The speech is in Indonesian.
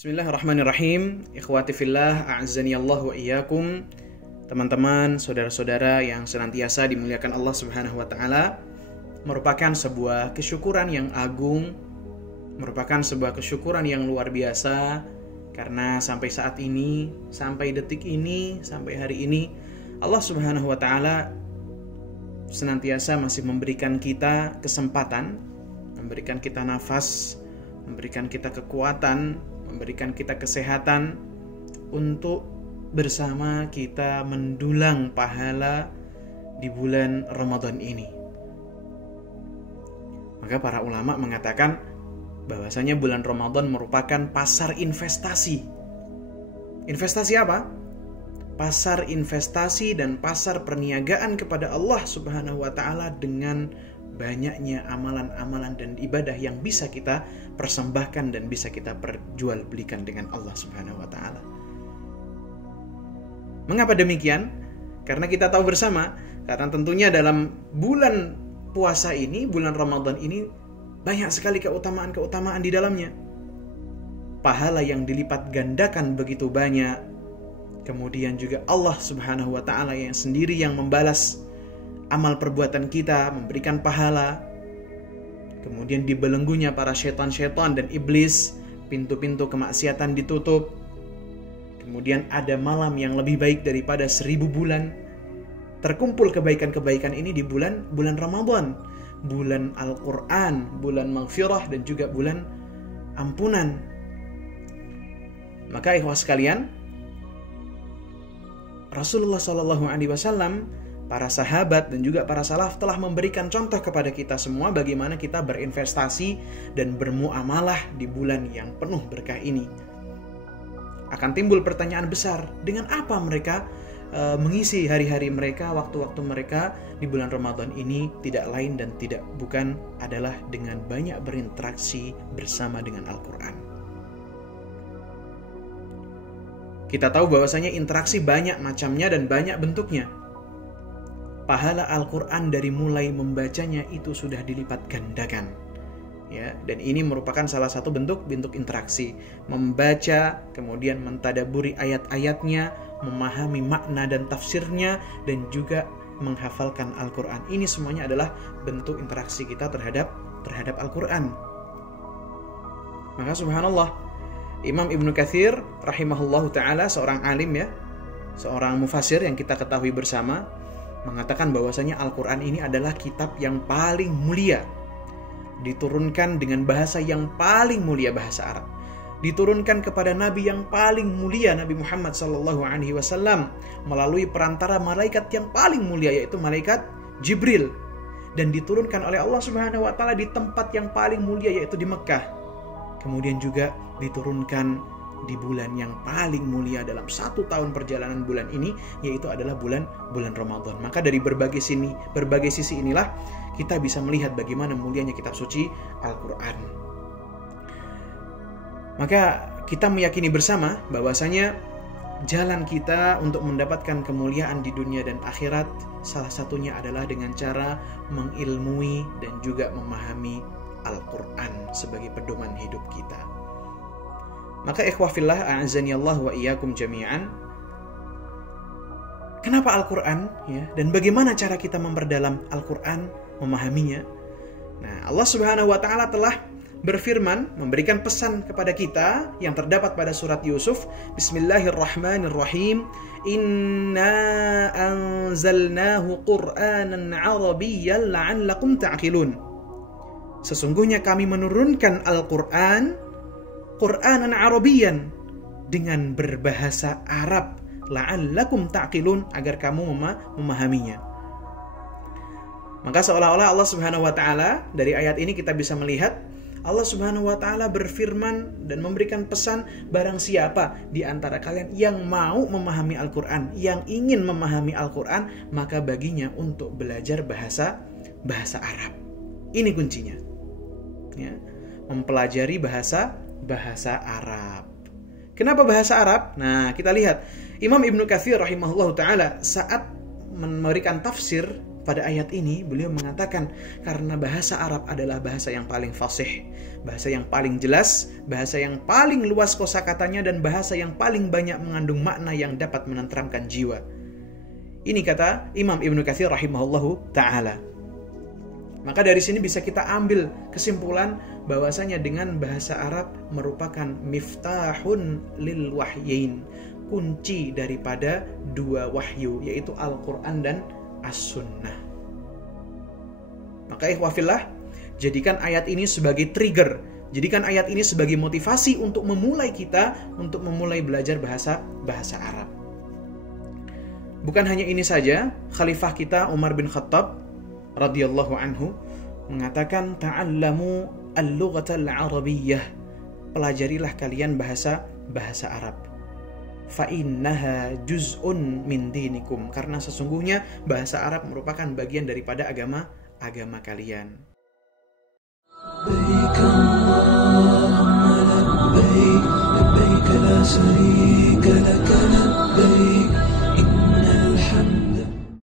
Bismillahirrahmanirrahim. Ikhwati fillah, a'azzani Allah wa iyyakum. Teman-teman, saudara-saudara yang senantiasa dimuliakan Allah Subhanahu wa taala, merupakan sebuah kesyukuran yang agung, merupakan sebuah kesyukuran yang luar biasa karena sampai saat ini, sampai detik ini, sampai hari ini Allah Subhanahu wa taala senantiasa masih memberikan kita kesempatan, memberikan kita nafas, memberikan kita kekuatan, memberikan kita kesehatan untuk bersama kita mendulang pahala di bulan Ramadan ini. Maka para ulama mengatakan bahwasanya bulan Ramadan merupakan pasar investasi. Investasi apa? Pasar investasi dan pasar perniagaan kepada Allah Subhanahu wa taala dengan banyaknya amalan-amalan dan ibadah yang bisa kita persembahkan dan bisa kita perjualbelikan dengan Allah Subhanahu wa taala. Mengapa demikian? Karena kita tahu bersama, karena tentunya dalam bulan puasa ini, bulan Ramadan ini banyak sekali keutamaan-keutamaan di dalamnya. Pahala yang dilipat gandakan begitu banyak. Kemudian juga Allah Subhanahu wa taala yang sendiri yang membalas amal perbuatan kita, memberikan pahala. Kemudian dibelenggunya para syaitan-syaitan dan iblis, pintu-pintu kemaksiatan ditutup. Kemudian ada malam yang lebih baik daripada 1000 bulan. Terkumpul kebaikan-kebaikan ini di bulan Ramadan, bulan Al-Quran, bulan maghfirah dan juga bulan ampunan. Maka ikhwah sekalian, Rasulullah SAW, para sahabat dan juga para salaf telah memberikan contoh kepada kita semua bagaimana kita berinvestasi dan bermuamalah di bulan yang penuh berkah ini. Akan timbul pertanyaan besar, dengan apa mereka mengisi hari-hari mereka, waktu-waktu mereka di bulan Ramadan ini? Tidak lain dan tidak bukan adalah dengan banyak berinteraksi bersama dengan Al-Quran. Kita tahu bahwasanya interaksi banyak macamnya dan banyak bentuknya. Pahala Al-Quran dari mulai membacanya itu sudah dilipat gandakan, ya, dan ini merupakan salah satu bentuk interaksi. Membaca, kemudian mentadaburi ayat-ayatnya, memahami makna dan tafsirnya, dan juga menghafalkan Al-Quran. Ini semuanya adalah bentuk interaksi kita terhadap Al-Quran. Maka subhanallah, Imam Ibnu Katsir rahimahullahu ta'ala, seorang alim, ya, seorang mufassir yang kita ketahui bersama, mengatakan bahwasanya Al-Quran ini adalah kitab yang paling mulia, diturunkan dengan bahasa yang paling mulia, bahasa Arab, diturunkan kepada Nabi yang paling mulia, Nabi Muhammad SAW, melalui perantara malaikat yang paling mulia, yaitu malaikat Jibril, dan diturunkan oleh Allah Subhanahu wa taala di tempat yang paling mulia, yaitu di Mekah. Kemudian juga diturunkan di bulan yang paling mulia dalam 1 tahun perjalanan bulan ini, yaitu adalah bulan Ramadan. Maka dari berbagai sisi inilah kita bisa melihat bagaimana mulianya kitab suci Al-Quran. Maka kita meyakini bersama bahwasanya jalan kita untuk mendapatkan kemuliaan di dunia dan akhirat salah satunya adalah dengan cara mengilmui dan juga memahami Al-Quran sebagai pedoman hidup kita. Maka ikhwah fillah, a'azzani Allah wa iyyakum jami'an. Kenapa Al-Quran, ya? Dan bagaimana cara kita memperdalam Al-Quran, memahaminya? Nah, Allah Subhanahu wa taala telah berfirman, memberikan pesan kepada kita yang terdapat pada surat Yusuf. Bismillahirrahmanirrahim. Inna anzalnahu Qur'anan Arabiyyan la'allakum ta'qilun. Sesungguhnya kami menurunkan Al-Quran Qur'anan Arabiyyan, dengan berbahasa Arab, la'allakum ta'qilun, agar kamu memahaminya. Maka seolah-olah Allah Subhanahu wa taala, dari ayat ini kita bisa melihat Allah Subhanahu wa taala berfirman dan memberikan pesan, barang siapa di antara kalian yang mau memahami Al-Quran, yang ingin memahami Al-Quran, maka baginya untuk belajar bahasa Arab. Ini kuncinya, ya, mempelajari bahasa Arab. Kenapa bahasa Arab? Nah, kita lihat Imam Ibnu Katsir rahimahullahu taala saat memberikan tafsir pada ayat ini beliau mengatakan karena bahasa Arab adalah bahasa yang paling fasih, bahasa yang paling jelas, bahasa yang paling luas kosakatanya, dan bahasa yang paling banyak mengandung makna yang dapat menenteramkan jiwa. Ini kata Imam Ibnu Katsir rahimahullahu ta'ala. Maka dari sini bisa kita ambil kesimpulan bahwasanya dengan bahasa Arab merupakan miftahun lil wahyain, kunci daripada dua wahyu, yaitu Al-Quran dan As-Sunnah. Maka ikhwafillah, jadikan ayat ini sebagai trigger, jadikan ayat ini sebagai motivasi untuk memulai kita, untuk memulai belajar bahasa Arab. Bukan hanya ini saja, khalifah kita Umar bin Khattab radhiyallahu anhu mengatakan ta'allamu al-lughatal arabiyyah, pelajarilah kalian bahasa Arab. Fa innaha juz'un min dinikum, karena sesungguhnya bahasa Arab merupakan bagian daripada agama kalian. Labbaik Allahumma labbaik, labbaik la syarika